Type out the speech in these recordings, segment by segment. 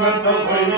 Amen.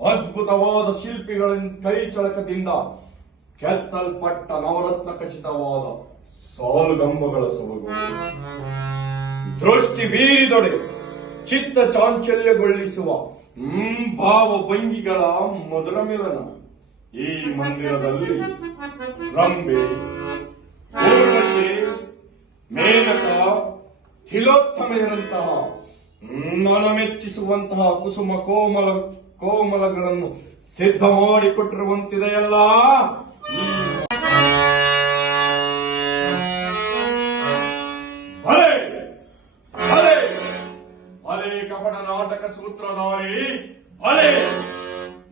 ಅದ್ಭುತವಾದ ಶಿಲ್ಪಿಗಳ ಕೈ ಚಳಕದಿಂದ ಕೆತ್ತಲ್ಪಟ್ಟ ನವರತ್ನ ಖಚಿತವಾದ ಸಾಲುಗಂಬಗಳ ಸೊಬಗು. ದೃಷ್ಟಿ ಬೀರಿದೊಡೆ ಚಿತ್ತ ಚಾಂಚಲ್ಯಗೊಳಿಸುವ ಭಾವ ಭಂಗಿಗಳ ಮೊದಲ ಮಿಲನ ಈ ಮಂದಿರದಲ್ಲಿ ರಂಬೆ ಮೇಲಕ ಮೇನಕ ತಿಲೋತ್ತಮೆಯರಂತಹ ಮನಮೆಚ್ಚಿಸುವಂತಹ ಕುಸುಮ ಕೋಮಲ ಕೋಮಲಗಳನ್ನು ಸಿದ್ಧ ಮಾಡಿಕೊಟ್ಟಿರುವಂತಿದೆಯಲ್ಲ? ಕಪಟ ನಾಟಕ ಸೂತ್ರಧಾರಿ ಬಲೆ!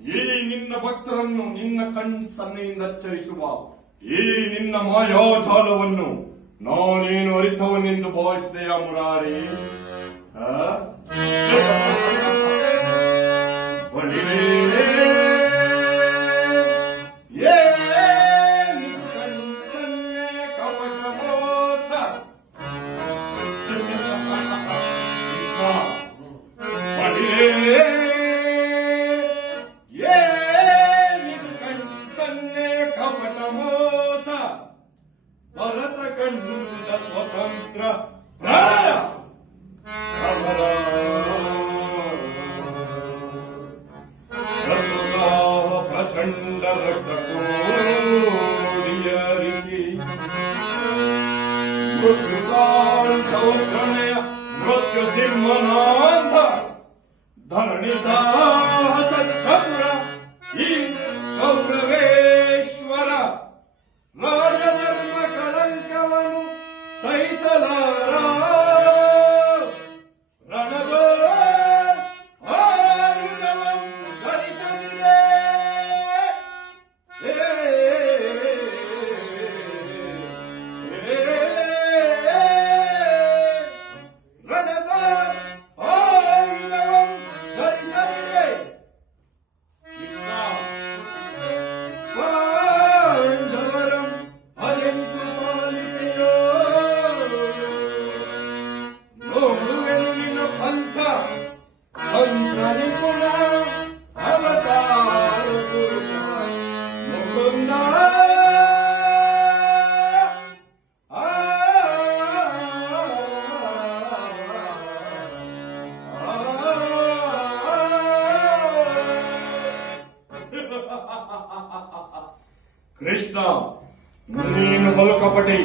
ಈ ನಿನ್ನ ಭಕ್ತರನ್ನು ನಿನ್ನ ಕಣ್ ಸನ್ನೆಯಿಂದ ಎಚ್ಚರಿಸುವ ಈ ನಿನ್ನ ಮಾಯಾಜಾಲವನ್ನು ನಾನೇನು ಅರಿತವನೆಂದು ಭಾವಿಸಿದೆಯಾ ಮುರಾರಿ? ಸನ್ನೆ ಕಪಟ ಮೋಸ ಭರತ ಕಂಡ ಸ್ವತಂತ್ರ ಪ್ರಾಯ ಅವರ ಸರ್ವಗಾವ ಪ್ರಚಂಡ ರಕ್ತ ಕೋಡಿಯರಿಸಿ ಮೃತ್ಯುಕಾಂತೌಕಣೆಯ ಮೃತ್ಯು ಸಿಂಹನಾಥ ಧರಣಿ ಸಾಹಸ ಚಕ್ರ ಈ ಗೌರವೇಶ್ವರ Raja Dharma Kalankamanu Sai Salam Krishna, ನೀನು ಬಲು ಕಪಟಿ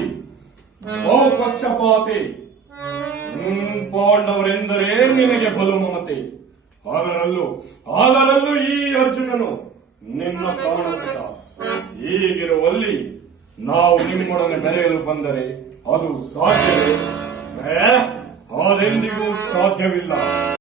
ಬಹು ಪಕ್ಷಪಾತಿ ಪಾಂಡವರೆಂದರೆ ನಿನಗೆ ಬಲು ಮಮತೆ. ಅದರಲ್ಲೂ ಅದರಲ್ಲೂ ಈ ಅರ್ಜುನನು ನಿನ್ನ ಕಾಣಿಸಿದ ಈಗಿರುವಲ್ಲಿ ನಾವು ನಿಮ್ಮೊಡನೆ ಬೆರೆಯಲು ಬಂದರೆ ಅದು ಸಾಧ್ಯವೇ? ಅದೆಂದಿಗೂ ಸಾಧ್ಯವಿಲ್ಲ.